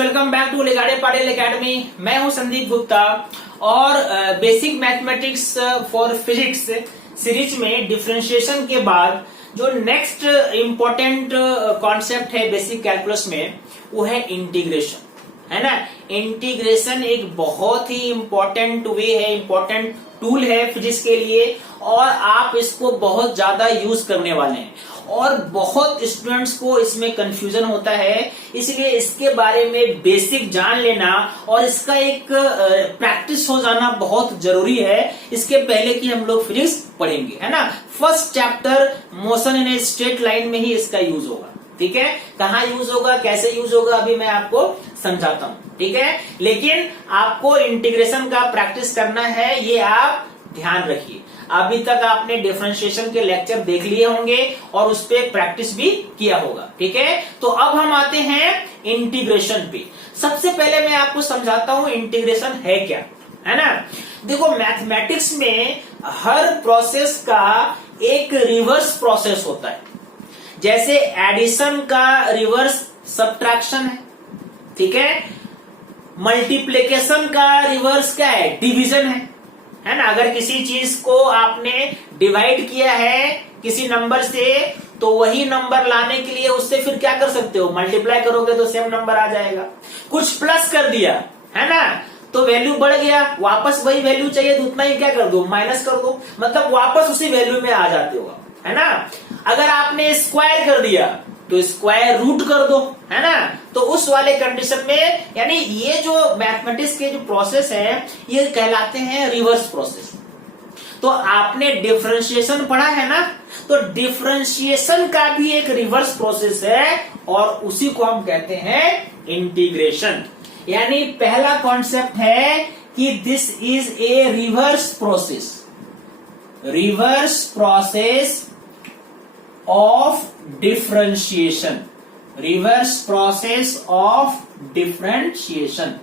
Welcome back to Legade Patil academy. मैं हूं संदीप गुप्ता और basic mathematics for physics series में डिफरेंशिएशन के बाद जो नेक्स्ट इंपॉर्टेंट कॉन्सेप्ट है बेसिक कैलकुलस में वो है इंटीग्रेशन, है ना। इंटीग्रेशन एक बहुत ही इंपॉर्टेंट वे है, इंपॉर्टेंट टूल है फिजिक्स के लिए और आप इसको बहुत ज्यादा यूज करने वाले हैं और बहुत स्टूडेंट्स को इसमें कंफ्यूजन होता है, इसलिए इसके बारे में बेसिक जान लेना और इसका एक प्रैक्टिस हो जाना बहुत जरूरी है। इसके पहले कि हम लोग फिजिक्स पढ़ेंगे, है ना। First chapter motion in a straight line में ही इसका यूज होगा, ठीक है। कहाँ यूज होगा, कैसे यूज होगा, अभी मैं आपको समझाता हूँ, ठीक है। लेकिन आपको इंटीग्रेशन का प्रैक्टिस करना है, ये आप ध्यान रखिए। अभी तक आपने डिफरेंशिएशन के लेक्चर देख लिए होंगे और उस पर प्रैक्टिस भी किया होगा, ठीक है। तो अब हम आते हैं इंटीग्रेशन पे। सबसे पहले मैं आपको समझाता हूं इंटीग्रेशन है क्या, है ना। देखो, मैथमेटिक्स में हर प्रोसेस का एक रिवर्स प्रोसेस होता है। जैसे एडिशन का रिवर्स सब्ट्रैक्शन है, ठीक है। मल्टीप्लिकेशन का रिवर्स क्या है, डिवीजन है ना। अगर किसी चीज को आपने डिवाइड किया है किसी नंबर से तो वही नंबर लाने के लिए उससे फिर क्या कर सकते हो, मल्टीप्लाई करोगे तो सेम नंबर आ जाएगा। कुछ प्लस कर दिया, है ना, तो वैल्यू बढ़ गया, वापस वही वैल्यू चाहिए तो उतना ही क्या कर दो, माइनस कर दो, मतलब वापस उसी वैल्यू में आ जाते हो, है ना। अगर आपने स्क्वायर कर दिया तो स्क्वायर रूट कर दो, है ना। तो उस वाले कंडीशन में यानी ये जो मैथमेटिक्स के जो प्रोसेस है ये कहलाते हैं रिवर्स प्रोसेस। तो आपने डिफरेंशिएशन पढ़ा है ना, तो डिफरेंशिएशन का भी एक रिवर्स प्रोसेस है और उसी को हम कहते हैं इंटीग्रेशन। यानी पहला कॉन्सेप्ट है कि this is a reverse process, reverse process of differentiation, reverse process of differentiation.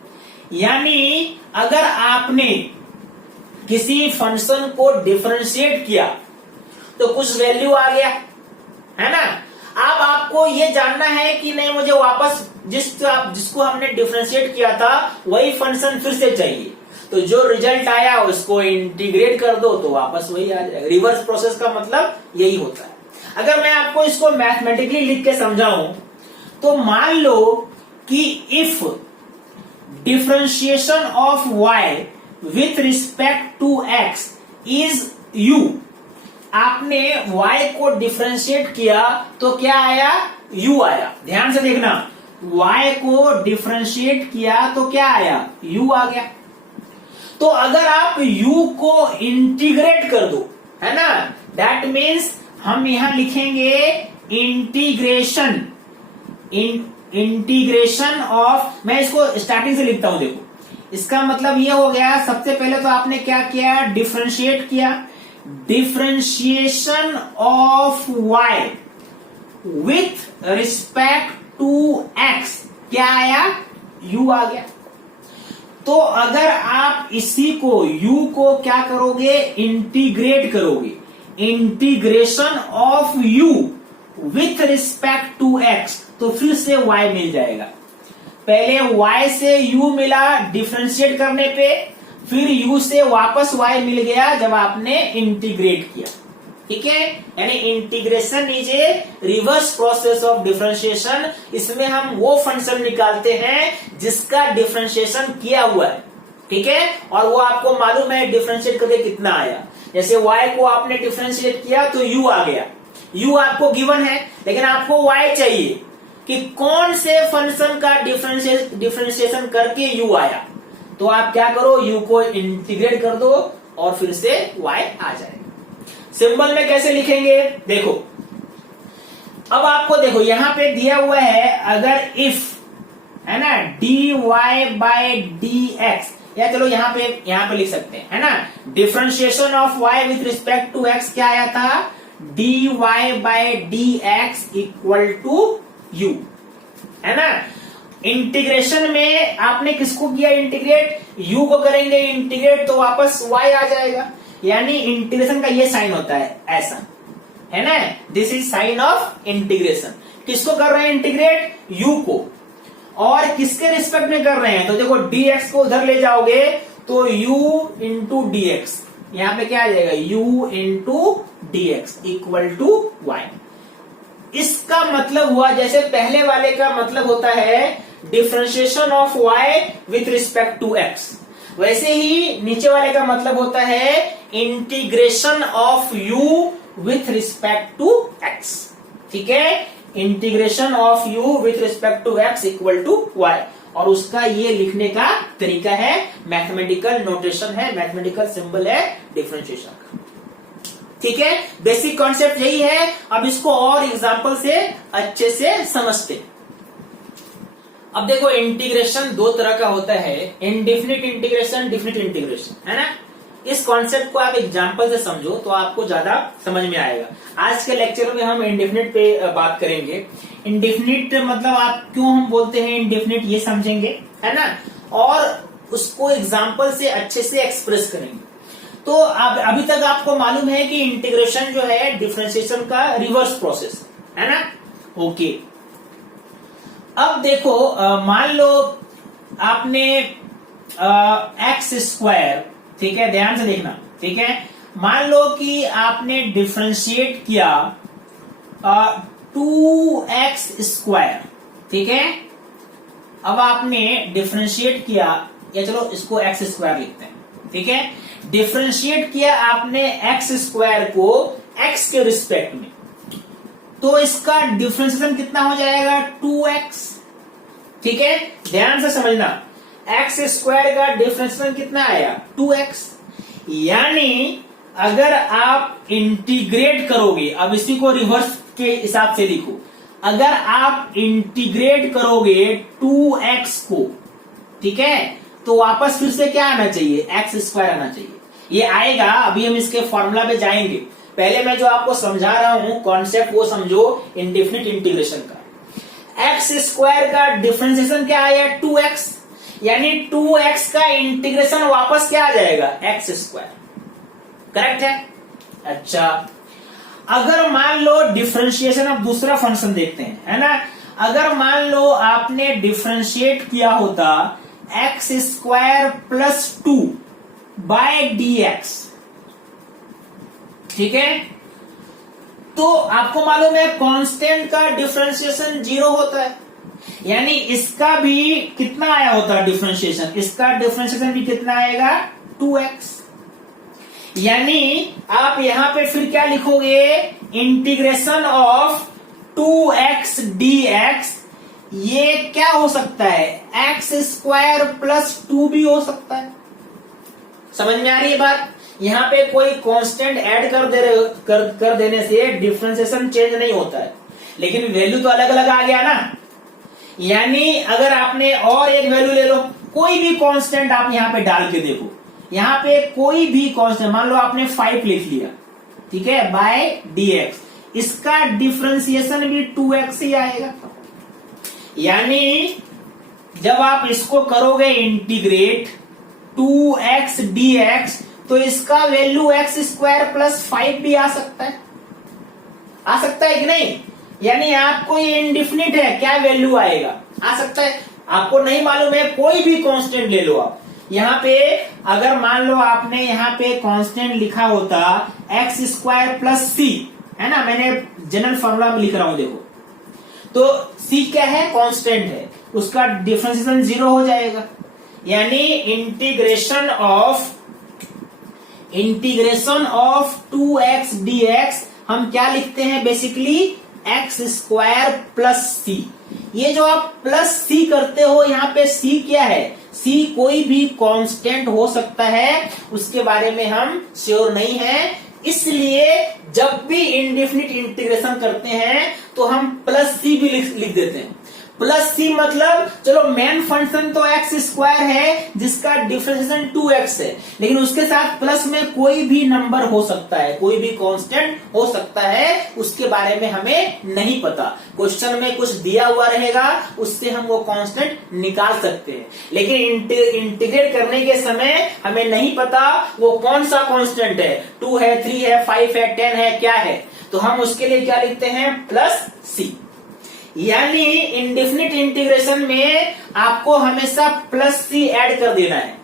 यानी अगर आपने किसी फंक्शन को डिफरेंशिएट किया तो कुछ वैल्यू आ गया, है ना। अब आपको ये जानना है कि नहीं, मुझे वापस जिसको हमने डिफरेंशिएट किया था वही फंक्शन फिर से चाहिए, तो जो रिजल्ट आया उसको इंटीग्रेट कर दो तो वापस वही आ जाएगा। रिवर्स प्रोसेस का मतलब यही होता है। अगर मैं आपको इसको मैथमेटिकली लिख के समझाऊं तो मान लो कि if differentiation of y with respect to x is u, आपने y को डिफरेंशिएट किया तो क्या आया, u आया। ध्यान से देखना, y को डिफरेंशिएट किया तो क्या आया, u आ गया। तो अगर आप u को इंटीग्रेट कर दो, है ना, दैट मीन्स हम यहां लिखेंगे इंटीग्रेशन, इंटीग्रेशन ऑफ, मैं इसको स्टार्टिंग से लिखता हूं, देखो इसका मतलब ये हो गया। सबसे पहले तो आपने क्या किया, डिफरेंशिएट किया, differentiation of y with respect to x, क्या आया, u आ गया। तो अगर आप इसी को u को क्या करोगे, इंटीग्रेट करोगे, integration of u with respect to x, तो फिर से y मिल जाएगा। पहले y से u मिला डिफरेंशिएट करने पे, फिर u से वापस y मिल गया जब आपने इंटीग्रेट किया, ठीक है। यानी integration is a reverse process of differentiation. इसमें हम वो फंक्शन निकालते हैं जिसका डिफरेंशिएशन किया हुआ है, ठीक है, और वो आपको मालूम है डिफरेंशिएट करके कितना आया। जैसे y को आपने डिफरेंशिएट किया तो u आ गया, u आपको गिवन है, लेकिन आपको y चाहिए कि कौन से फंक्शन का डिफरेंशिएशन करके u आया। तो आप क्या करो, u को इंटीग्रेट कर दो और फिर से y आ जाएगा। सिंबल में कैसे लिखेंगे, देखो अब आपको देखो यहां पे दिया हुआ है, अगर इफ, है ना, dy बाय dx, या चलो यहाँ पे लिख सकते हैं, है ना, differentiation of y with respect to x क्या आया था, dy by dx equal to u, है ना। इंटीग्रेशन में आपने किसको किया इंटीग्रेट, u को करेंगे इंटीग्रेट तो वापस y आ जाएगा। यानी इंटीग्रेशन का ये साइन होता है ऐसा, है ना, this is sine of integration. किसको कर रहे हैं इंटीग्रेट, u को, और किसके रिस्पेक्ट में कर रहे हैं, तो देखो dx को उधर ले जाओगे तो u इंटू डी एक्स, यहां पे क्या आ जाएगा u into d x equal to y। इसका मतलब हुआ जैसे पहले वाले का मतलब होता है differentiation of y with respect to x, वैसे ही नीचे वाले का मतलब होता है integration of u with respect to x। ठीक है, integration of u with respect to x equal to y, और उसका ये लिखने का तरीका है, मैथमेटिकल नोटेशन है, मैथमेटिकल सिंबल है डिफरेंशिएशन का। ठीक है, बेसिक कॉन्सेप्ट यही है। अब इसको और एग्जांपल से अच्छे से समझते। अब देखो इंटीग्रेशन दो तरह का होता है, इंडेफिनिट इंटीग्रेशन, डेफिनिट इंटीग्रेशन, है ना। इस कॉन्सेप्ट को आप एग्जांपल से समझो तो आपको ज्यादा समझ में आएगा। आज के लेक्चर में हम इंडेफिनिट पे बात करेंगे। इंडेफिनिट मतलब आप क्यों हम बोलते हैं इंडेफिनिट ये समझेंगे, है ना, और उसको एग्जांपल से अच्छे से एक्सप्रेस करेंगे। तो अब अभी तक आपको मालूम है कि इंटीग्रेशन जो है डिफरेंशिएशन का रिवर्स प्रोसेस है ना। ओके, अब देखो मान लो आपने एक्स स्क्वायर, ठीक है, ध्यान से देखना, ठीक है, मान लो कि आपने डिफरेंशिएट किया 2x स्क्वायर, ठीक है। अब आपने डिफरेंशिएट किया, या चलो इसको एक्स स्क्वायर लिखते हैं, ठीक है, डिफरेंशिएट किया आपने एक्स स्क्वायर को एक्स के रिस्पेक्ट में, तो इसका डिफरेंशिएशन कितना हो जाएगा 2x। ठीक है, ध्यान से समझना, एक्स स्क्वायर का डिफरेंशिएशन कितना आया 2x, यानी अगर आप इंटीग्रेट करोगे, अब इसी को रिवर्स के हिसाब से लिखो, अगर आप इंटीग्रेट करोगे 2x को, ठीक है, तो वापस फिर से क्या आना चाहिए एक्स स्क्वायर आना चाहिए। ये आएगा, अभी हम इसके फॉर्मूला पे जाएंगे, पहले मैं जो आपको समझा रहा हूं कॉन्सेप्ट वो समझो इंडेफिनिट इंटीग्रेशन का। एक्स स्क्वायर का डिफरेंशिएशन क्या आया 2x, यानी 2x का इंटीग्रेशन वापस क्या आ जाएगा एक्स स्क्वायर, करेक्ट है। अच्छा, अगर मान लो डिफरेंशिएशन, अब दूसरा फंक्शन देखते हैं, है ना। अगर मान लो आपने डिफरेंशिएट किया होता x square plus 2 by d x, ठीक है, तो आपको मालूम है कांस्टेंट का डिफरेंशिएशन 0 होता है, यानी इसका भी कितना आया होता डिफरेंशिएशन, इसका डिफरेंशिएशन भी कितना आएगा 2x, यानी आप यहां पे फिर क्या लिखोगे इंटीग्रेशन ऑफ 2x dx, ये क्या हो सकता है एक्स स्क्वायर प्लस 2 भी हो सकता है। समझ में आ रही है बात, यहां पे कोई कांस्टेंट ऐड कर देने से डिफरेंशिएशन चेंज नहीं होता है, लेकिन वैल्यू तो अलग अलग आ गया ना। यानी अगर आपने और एक वैल्यू ले लो, कोई भी कांस्टेंट आप यहां पे डाल के देखो, यहां पे कोई भी कांस्टेंट, मान लो आपने 5 लिख लिया, ठीक है, बाय dx, इसका डिफरेंशिएशन भी 2x ही आएगा। यानी जब आप इसको करोगे इंटीग्रेट 2x dx, तो इसका वैल्यू एक्स स्क्वायर प्लस 5 भी आ सकता है, आ सकता है कि नहीं। यानी आपको ये इंडेफिनिट है, क्या वैल्यू आएगा, आ सकता है। आपको नहीं मालूम है, कोई भी कांस्टेंट ले लो आप, यहाँ पे अगर मान लो आपने यहाँ पे कांस्टेंट लिखा होता एक्स स्क्वायर प्लस सी, है ना, मैंने जनरल फॉर्मूला में लिख रहा हूं देखो, तो सी क्या है कांस्टेंट है, उसका डिफरेंशिएशन 0 हो जाएगा, यानी इंटीग्रेशन ऑफ 2x dx हम क्या लिखते हैं बेसिकली एक्स स्क्वायर प्लस सी। ये जो आप प्लस सी करते हो, यहाँ पे सी क्या है, सी कोई भी कांस्टेंट हो सकता है, उसके बारे में हम श्योर नहीं है, इसलिए जब भी इंडेफिनिट इंटीग्रेशन करते हैं तो हम प्लस सी भी लिख देते हैं। प्लस सी मतलब चलो मेन फंक्शन तो एक्स स्क्वायर है जिसका डिफरेंशिएशन 2x है, लेकिन उसके साथ प्लस में कोई भी नंबर हो सकता है, कोई भी कांस्टेंट हो सकता है, उसके बारे में हमें नहीं पता। क्वेश्चन में कुछ दिया हुआ रहेगा, उससे हम वो कांस्टेंट निकाल सकते हैं, लेकिन इंटीग्रेट करने के समय हमें नहीं पता वो कौन सा कांस्टेंट है, 2 है, 3 है, 5 है, 10 है, क्या है, तो हम उसके लिए क्या लिखते हैं प्लस सी। यानी इंडेफिनिट इंटीग्रेशन में आपको हमेशा प्लस सी ऐड कर देना है।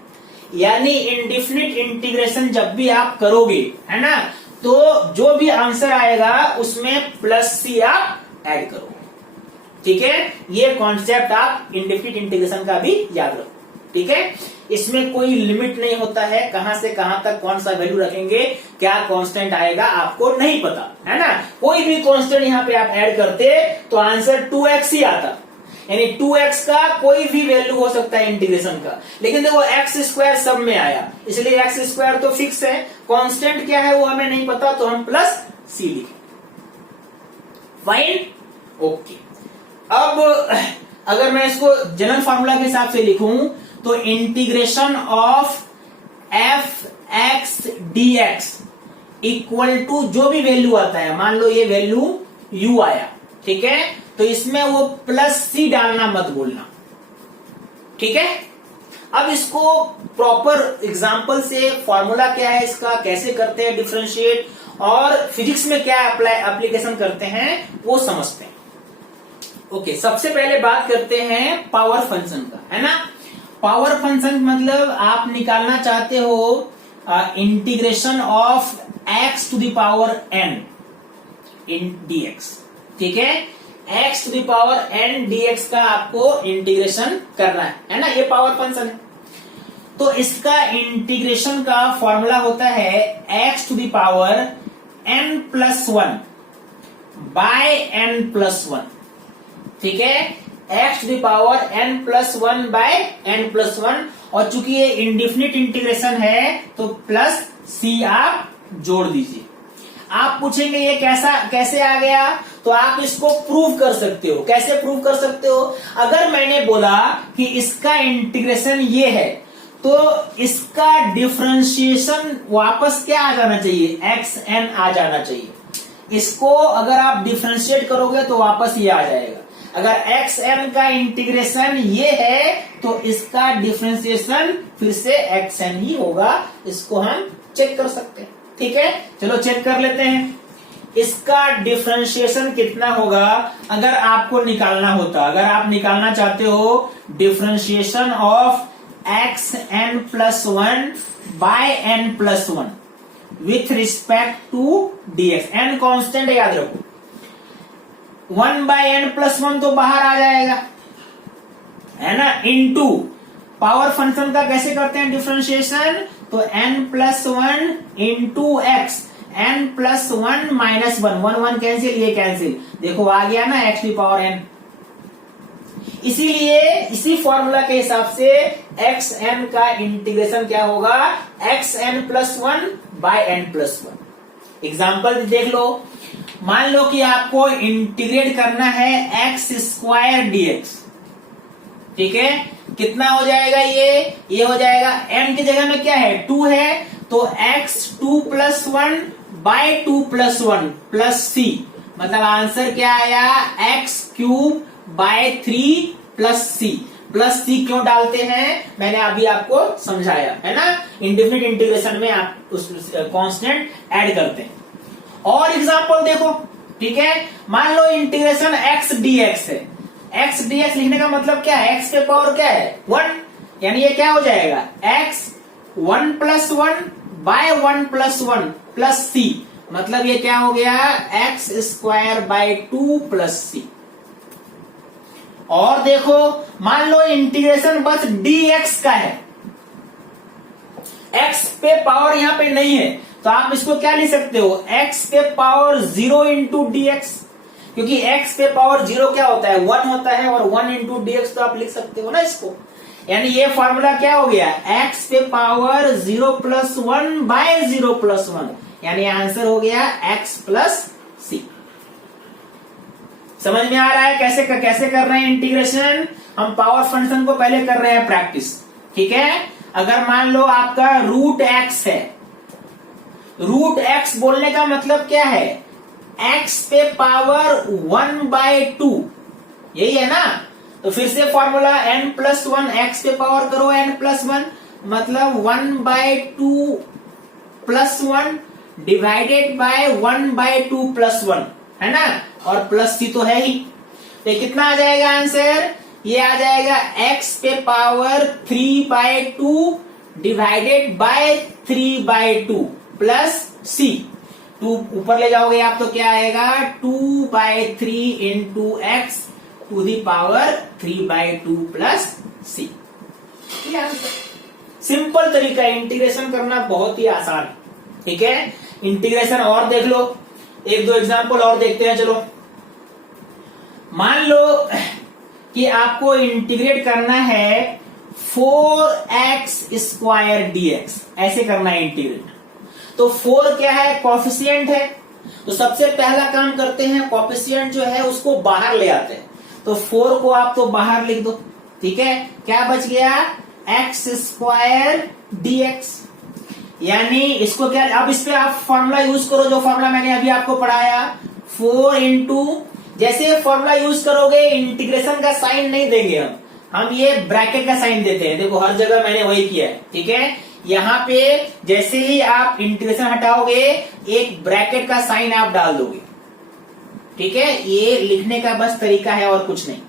यानी इंडेफिनिट इंटीग्रेशन जब भी आप करोगे, है ना, तो जो भी आंसर आएगा उसमें प्लस सी आप ऐड करो। ठीक है, ये कॉन्सेप्ट आप इंडेफिनिट इंटीग्रेशन का भी याद रखो। ठीक है, इसमें कोई लिमिट नहीं होता है, कहां से कहां तक कौन सा वैल्यू रखेंगे, क्या कांस्टेंट आएगा आपको नहीं पता, है ना। कोई भी कांस्टेंट यहां पे आप ऐड करते तो आंसर 2x ही आता, यानी 2x का कोई भी वैल्यू हो सकता है इंटीग्रेशन का। लेकिन देखो एक्स स्क्वायर सब में आया, इसलिए एक्स स्क्वायर तो फिक्स है, कांस्टेंट क्या है वो हमें नहीं पता, तो हम प्लस सी लिखें। Fine, okay. अब अगर मैं इसको जनरल फार्मूला के हिसाब से लिखूं तो integration of f x d x equal to जो भी वैल्यू आता है, मान लो ये वैल्यू u आया, ठीक है, तो इसमें वो प्लस सी डालना मत भूलना। ठीक है, अब इसको प्रॉपर एग्जांपल से फॉर्मूला क्या है इसका, कैसे करते हैं डिफरेंशिएट, और फिजिक्स में क्या एप्लीकेशन करते हैं वो समझते हैं। ओके, सबसे पहले बात करते हैं पावर फंक्शन का, है ना। पावर फंक्शन मतलब आप निकालना चाहते हो integration of x to the power n in dx। ठीक है, x to the power n dx का आपको इंटीग्रेशन करना है ना, ये पावर फंक्शन है। तो इसका इंटीग्रेशन का फॉर्मूला होता है x to the power n plus 1 by n plus 1। ठीक है, x to the power n plus 1 by n plus 1, और चूंकि ये इंडेफिनिट इंटीग्रेशन है तो प्लस सी आप जोड़ दीजिए। आप पूछेंगे ये कैसे आ गया, तो आप इसको प्रूव कर सकते हो। कैसे प्रूव कर सकते हो, अगर मैंने बोला कि इसका इंटीग्रेशन ये है तो इसका डिफरेंशिएशन वापस क्या आ जाना चाहिए, xn आ जाना चाहिए। इसको अगर आप डिफरेंशिएट करोगे तो वापस ये आ जाएगा। अगर xn का इंटीग्रेशन ये है तो इसका डिफरेंशिएशन फिर से xn ही होगा। इसको हम चेक कर सकते हैं। ठीक है, चलो चेक कर लेते हैं इसका डिफरेंशिएशन कितना होगा। अगर आपको निकालना होता, अगर आप निकालना चाहते हो differentiation of xn plus 1 by n plus 1 with respect to dx, n constant है याद रखो, 1 बाय n प्लस 1 तो बाहर आ जाएगा, है ना, इनटू पावर फंक्शन का कैसे करते हैं डिफरेंशिएशन, तो n plus 1 into x, n plus 1 minus 1, 1 cancel, ये कैंसिल, देखो आ गया ना x की पावर n। इसीलिए इसी फॉर्मूला के हिसाब से xn का इंटीग्रेशन क्या होगा, xn plus 1 by n plus 1। Example देख लो, मान लो कि आपको इंटीग्रेट करना है एक्स स्क्वायर dx। ठीक है, कितना हो जाएगा ये हो जाएगा, m की जगह में क्या है 2 है, तो x 2 plus 1 bye 2 plus 1 plus c, मतलब आंसर क्या आया x cube by 3 plus c। Plus c क्यों डालते हैं मैंने अभी आपको समझाया, है ना। इंडेफिनिट इंटीग्रेशन में आप उस कांस्टेंट ऐड करते हैं। और एग्जांपल देखो, ठीक है, मान लो इंटीग्रेशन x dx है। x dx लिखने का मतलब क्या है, x के पावर क्या है 1, यानी ये क्या हो जाएगा x 1 plus 1 by 1 plus 1 plus c, मतलब ये क्या हो गया x square by 2 plus c। और देखो मान लो इंटीग्रेशन बस dx का है, x पे पावर यहां पे नहीं है, तो आप इसको क्या लिख सकते हो, x के पावर 0 इंटू dx, क्योंकि x पे पावर 0 क्या होता है 1 होता है, और 1 इंटू dx तो आप लिख सकते हो ना इसको। यानी ये फॉर्मूला क्या हो गया, x पे पावर 0 प्लस 1 बाय 0 प्लस 1, यानी आंसर हो गया x प्लस c। समझ में आ रहा है कैसे कर रहे हैं इंटीग्रेशन। हम पावर फंक्शन को पहले कर रहे हैं प्रैक्टिस। ठीक है, अगर मान लो आपका रूट एक्स है, रूट एक्स बोलने का मतलब क्या है, x पे पावर 1 बाय 2, यही है ना। तो फिर से फॉर्मूला n प्लस 1, x पे पावर करो n प्लस 1, मतलब 1 bye 2 plus 1 divided by 1 bye 2 plus 1, है ना, और प्लस c तो है ही। तो ये कितना आ जाएगा आंसर, ये आ जाएगा x पे power 3/2 divided by 3/2 plus c। 2 ऊपर ले जाओगे आप तो क्या आएगा, 2/3 into x to the power 3/2 plus c। ये आंसर। सिंपल तरीका है, इंटीग्रेशन करना बहुत ही आसान है। ठीक है, इंटीग्रेशन और देख लो, एक दो एग्जांपल और देखते हैं। चलो मान लो कि आपको इंटीग्रेट करना है 4x² dx, ऐसे करना है इंटीग्रेट। तो 4 क्या है, कॉफिशिएंट है। तो सबसे पहला काम करते हैं, कॉफिशिएंट जो है उसको बाहर ले आते हैं। तो 4 को आप तो बाहर लिख दो। ठीक है, क्या बच गया, x² dx। यानी इसको क्या, अब इस पे आप फॉर्मूला यूज करो, जो फॉर्मूला मैंने अभी आपको पढ़ाया, 4 इंटू, जैसे फॉर्मूला यूज करोगे इंटीग्रेशन का साइन नहीं देंगे हम ये ब्रैकेट का साइन देते हैं। देखो हर जगह मैंने वही किया है। ठीक है, यहाँ पे जैसे ही आप इंटीग्रेशन हटाओगे एक ब्रैकेट का साइन आप डाल दोगे। ठीक है, ये लिखने का बस तरीका है और कुछ नहीं।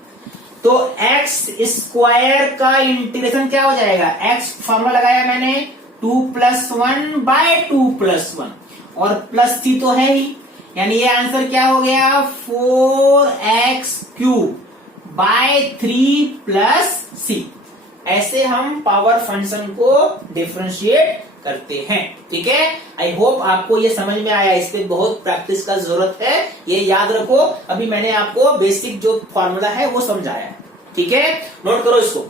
तो x² का इंटीग्रेशन क्या हो जाएगा, x फॉर्मूला लगाया मैंने 2+1/2+1 और प्लस c तो है ही, यानी ये आंसर क्या हो गया, 4x³ 3 c। ऐसे हम पावर फंक्शन को डिफरेंशिएट करते हैं। ठीक है, आई होप आपको ये समझ में आया। इस पे बहुत प्रैक्टिस का जरूरत है, ये याद रखो। अभी मैंने आपको बेसिक जो फॉर्मूला है वो समझाया है। ठीक है, नोट करो इसको।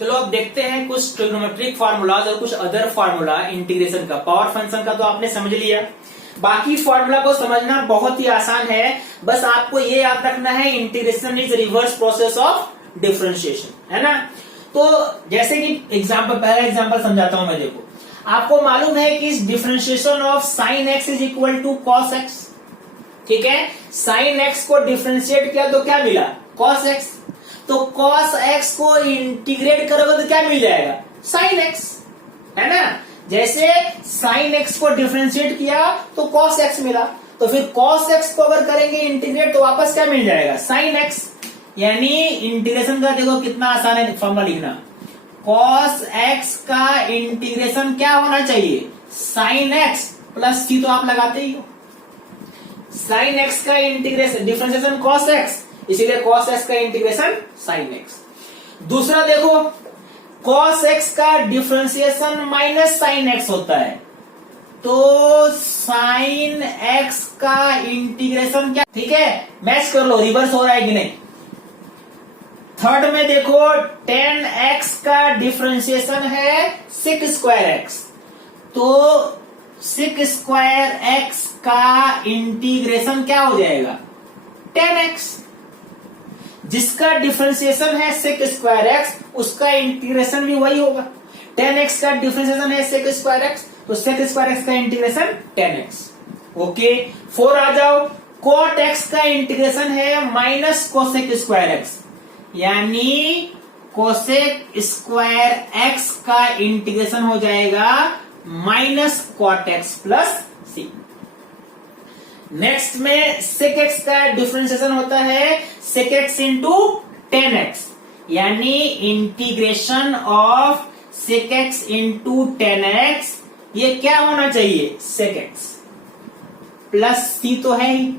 चलो अब देखते हैं कुछ ट्रिग्नोमेट्रिक फार्मूलाज और कुछ अदर फार्मूला इंटीग्रेशन का। पावर फंक्शन का तो आपने समझ लिया, बाकी फार्मूला को समझना बहुत ही आसान है। बस आपको ये याद रखना है, integration is reverse process of differentiation, है ना। तो जैसे कि एग्जांपल, पहला एग्जांपल समझाता हूं मैं। देखो आपको मालूम है कि differentiation of sine x is equal to cos x। ठीक है, साइन x को डिफरेंशिएट किया तो क्या मिला, कॉस x। तो कॉस x को इंटीग्रेट करोगे तो क्या मिल जाएगा, साइन x, है ना। जैसे साइन x को डिफरेंशिएट किया तो कॉस x मिला, तो फिर कॉस x को अगर करेंगे इंटीग्रेट तो वापस क्या मिल जाएगा, साइन x। यानी इंटीग्रेशन का देखो कितना आसान है फॉर्मूला लिखना, कॉस x का इंटीग्रेशन क्या होना चाहिए, साइन x प्लस c, तो आप लगाते ही हो। साइन x का इंटीग्रेशन डिफरेंशिएशन कॉस x, इसीलिए कॉस x का इंटीग्रेशन साइन x। दूसरा देखो, कॉस x का डिफरेंशिएशन माइनस साइन x होता है, तो साइन x का इंटीग्रेशन क्या, ठीक है, मैच कर लो रिवर्स हो रहा है कि नहीं। थर्ड में देखो 10x का डिफरेंशिएशन है sec²x, तो sec²x का इंटीग्रेशन क्या हो जाएगा, 10x। जिसका डिफरेंशिएशन है sec²x उसका इंटीग्रेशन भी वही होगा। 10x का डिफरेंशिएशन है sec²x, तो sec²x का इंटीग्रेशन 10x। ओके, 4 आ जाओ, cot x का इंटीग्रेशन है माइनस cosec²x, यानी cosec²x का इंटीग्रेशन हो जाएगा minus cot x plus c। Next में sec x का डिफरेंशिएशन होता है sec x इंटू 10x, यानी integration of sec x into 10x, ये क्या होना चाहिए, sec x प्लस c तो है ही।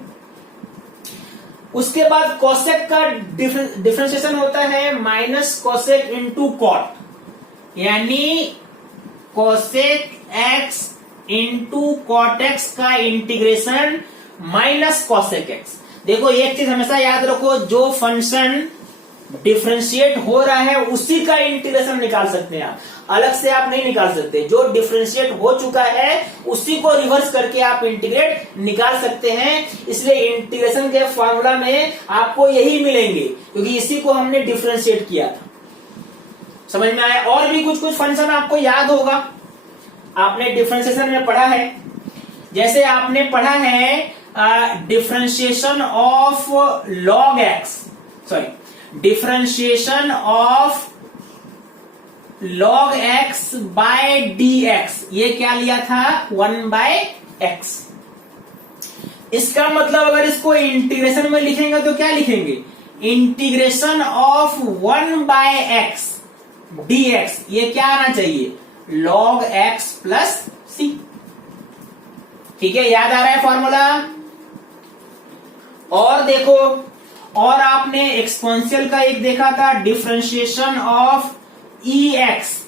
उसके बाद cosec का डिफरेंशिएशन होता है माइनस cosec इंटू cot, यानी cosec x into cot x का इंटीग्रेशन माइनस cosec x। देखो एक चीज हमेशा याद रखो, जो फंक्शन डिफरेंशिएट हो रहा है उसी का इंटीग्रेशन निकाल सकते हैं आप, अलग से आप नहीं निकाल सकते। जो डिफरेंशिएट हो चुका है उसी को रिवर्स करके आप इंटीग्रेट निकाल सकते हैं। इसलिए इंटीग्रेशन के फॉर्मूला में आपको यही मिलेंगे, क्योंकि इसी को हमने डिफरेंशिएट किया था। समझ में आया। और भी कुछ कुछ फंक्शन आपको याद होगा, आपने डिफरेंशिएशन में पढ़ा है। जैसे आपने पढ़ा है differentiation of log x, sorry, differentiation of log x by dx, ये क्या लिया था, 1/x। इसका मतलब अगर इसको इंटीग्रेशन में लिखेंगे तो क्या लिखेंगे, इंटीग्रेशन ऑफ 1/x dx, ये क्या आना चाहिए, log x प्लस सी। ठीक है, याद आ रहा है फॉर्मूला। और देखो, और आपने एक्सपोनेंशियल का एक देखा था, differentiation of ex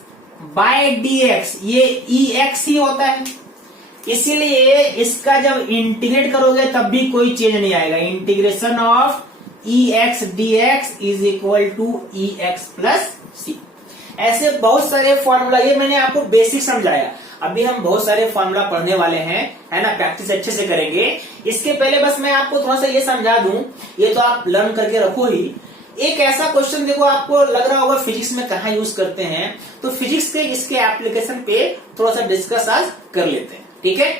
by dx, ये ex ही होता है, इसीलिए इसका जब इंटीग्रेट करोगे तब भी कोई चेंज नहीं आएगा। Integration of ex dx is equal to ex plus C. ऐसे बहुत सारे फॉर्मूला, ये मैंने आपको बेसिक समझाया, अभी हम बहुत सारे फॉर्मूला पढ़ने वाले हैं, है ना, प्रैक्टिस अच्छे से करेंगे। इसके पहले बस मैं आपको थोड़ा सा ये समझा दूं, ये तो आप लर्न करके रखो ही। एक ऐसा क्वेश्चन देखो, आपको लग रहा होगा फिजिक्स में कहाँ यूज करते हैं, तो फिजिक्स के इसके एप्लीकेशन पे थोड़ा सा डिस्कस आज कर लेते हैं। ठीक है,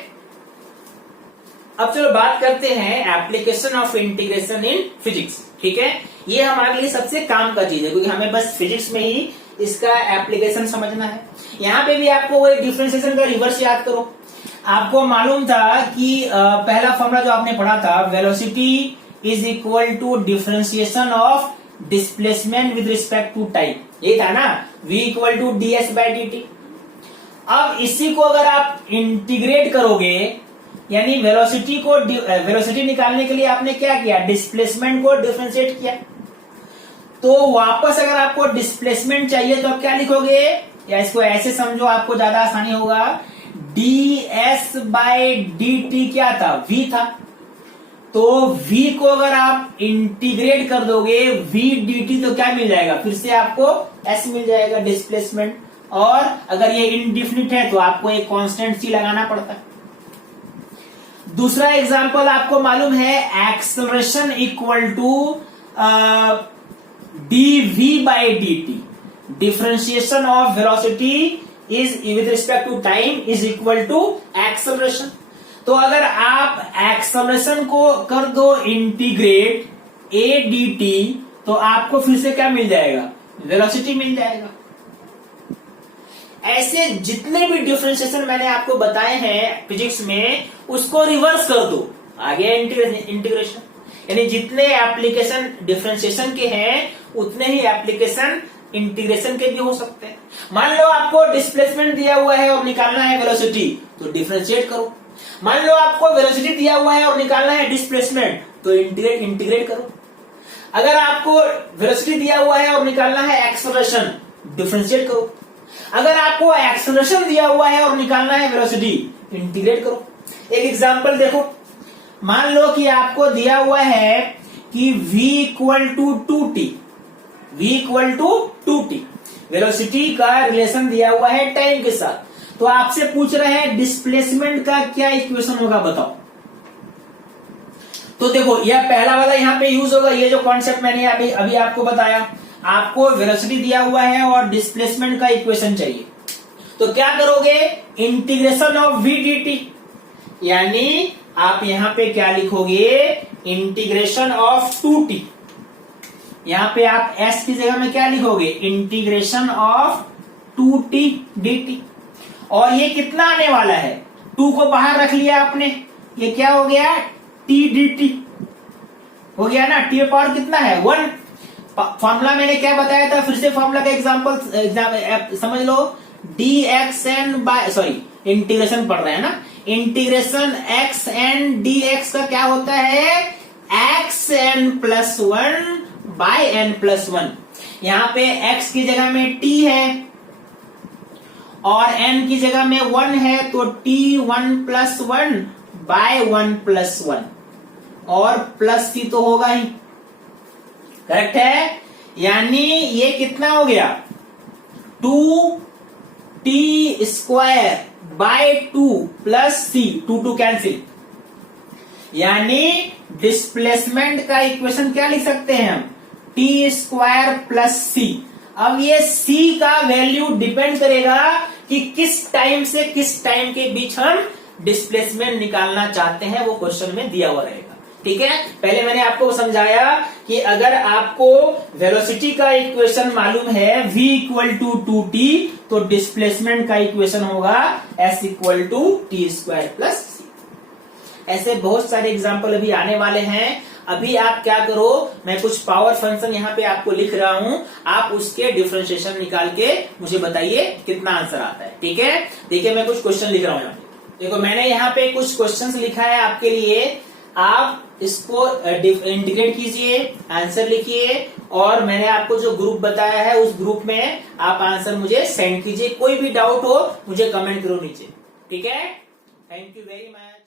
अब चलो बात करते हैं application of integration in physics. ठीक है, ये हमारे लिए सबसे काम का चीज है, क्योंकि हमें बस फिजिक्स में ही इसका एप्लीकेशन समझना है। यहाँ पे भी आपको वही डिफरेंशिएशन का रिवर्स याद करो। आपको मालूम था कि पहला फॉर्मूला जो आपने पढ़ा था, velocity is equal to differentiation of displacement with respect to time, ये था ना, v equal to d s by d t. अब इसी को अगर आप इंटीग्रेट करोगे, यानी वेलोसिटी निकालने के लिए आपने क्या किया, डिस्प्लेसमेंट को डिफरेंशिएट किया, तो वापस अगर आपको डिस्प्लेसमेंट चाहिए तो आप क्या लिखोगे, या इसको ऐसे समझो आपको ज्यादा आसानी होगा, D s by d T क्या था, v था, तो v को अगर आप इंटीग्रेट कर दोगे v dt, तो क्या मिल जाएगा, फिर से आपको s मिल जाएगा डिस्प्लेसमेंट। और अगर ये इनडिफिनिट है तो आपको एक कांस्टेंट सी लगाना पड़ता है। दूसरा एग्जांपल आपको मालूम है, acceleration equal to dv by dt, differentiation of velocity is with respect to time is equal to acceleration. तो अगर आप एक्सेलरेशन को कर दो इंटीग्रेट a dt, तो आपको फिर से क्या मिल जाएगा, वेलोसिटी मिल जाएगा। ऐसे जितने भी डिफरेंशिएशन मैंने आपको बताए हैं फिजिक्स में, उसको रिवर्स कर दो, आ गया इंटीग्रेशन। यानी जितने एप्लीकेशन डिफरेंशिएशन के हैं उतने ही एप्लीकेशन इंटीग्रेशन के भी हो सकते हैं। मान लो आपको डिस्प्लेसमेंट दिया हुआ है और निकालना है वेलोसिटी, तो डिफरेंशिएट करो। मान लो आपको वेलोसिटी दिया हुआ है और निकालना है डिस्प्लेसमेंट, तो इंटीग्रेट करो। अगर आपको वेलोसिटी दिया हुआ है और निकालना है एक्सेलरेशन, डिफरेंशिएट करो। अगर आपको एक्सेलरेशन दिया हुआ है और निकालना है वेलोसिटी, इंटीग्रेट करो। एक एग्जांपल देखो, मान लो कि आपको दिया हुआ है कि v equal to 2t, v equal to 2t, velocity का रिलेशन दिया हुआ है टाइम के साथ, तो आपसे पूछ रहे हैं डिस्प्लेसमेंट का क्या इक्वेशन होगा, बताओ। तो देखो, यह पहला वाला यहां पे यूज होगा, ये जो कॉन्सेप्ट मैंने अभी आपको बताया। आपको वेलोसिटी दिया हुआ है और डिस्प्लेसमेंट का इक्वेशन चाहिए, तो क्या करोगे, इंटीग्रेशन ऑफ v dt, यानी आप यहां पे क्या लिखोगे, इंटीग्रेशन ऑफ 2t, यहां पे आप s की जगह में क्या लिखोगे, इंटीग्रेशन ऑफ 2t dt। और ये कितना आने वाला है, 2 को बाहर रख लिया आपने, ये क्या हो गया, t dt हो गया ना, t पावर कितना है, 1। फॉर्मूला मैंने क्या बताया था, फिर से फॉर्मूला का एग्जांपल समझ लो, dxn बाय, सॉरी इंटीग्रेशन पढ़ रहे हैं ना, इंटीग्रेशन xn dx का क्या होता है, xn plus 1 by n plus 1। यहां पे x की जगह में t है और n की जगह में 1 है, तो t 1 प्लस 1 बाय 1 प्लस 1, और प्लस c तो होगा ही, करेक्ट है। यानी ये कितना हो गया, 2t square by 2 plus c, 2 cancel, यानी डिस्प्लेसमेंट का इक्वेशन क्या लिख सकते हैं हम, t स्क्वायर प्लस c। अब ये c का वैल्यू डिपेंड करेगा कि किस टाइम से किस टाइम के बीच हम डिस्प्लेसमेंट निकालना चाहते हैं, वो क्वेश्चन में दिया हुआ रहेगा। ठीक है, पहले मैंने आपको समझाया कि अगर आपको वेलोसिटी का इक्वेशन मालूम है v इक्वल टू 2t, तो डिस्प्लेसमेंट का इक्वेशन होगा s equal to T square plus C. ऐसे बहुत सारे एग्जाम्पल अभी आने वाले हैं। अभी आप क्या करो, मैं कुछ पावर फंक्शन यहाँ पे आपको लिख रहा हूं, आप उसके डिफरेंशिएशन निकाल के मुझे बताइए कितना आंसर आता है। ठीक है, देखिए मैं कुछ क्वेश्चन लिख रहा हूं यहाँ पे। देखो मैंने यहाँ पे कुछ क्वेश्चंस लिखा है आपके लिए, आप इसको इंटीग्रेट कीजिए, आंसर लिखिए, और मैंने आपको जो ग्रुप बताया है उस ग्रुप में आप आंसर मुझे सेंड कीजिए। कोई भी डाउट हो मुझे कमेंट करो नीचे। ठीक है, थैंक यू वेरी मच।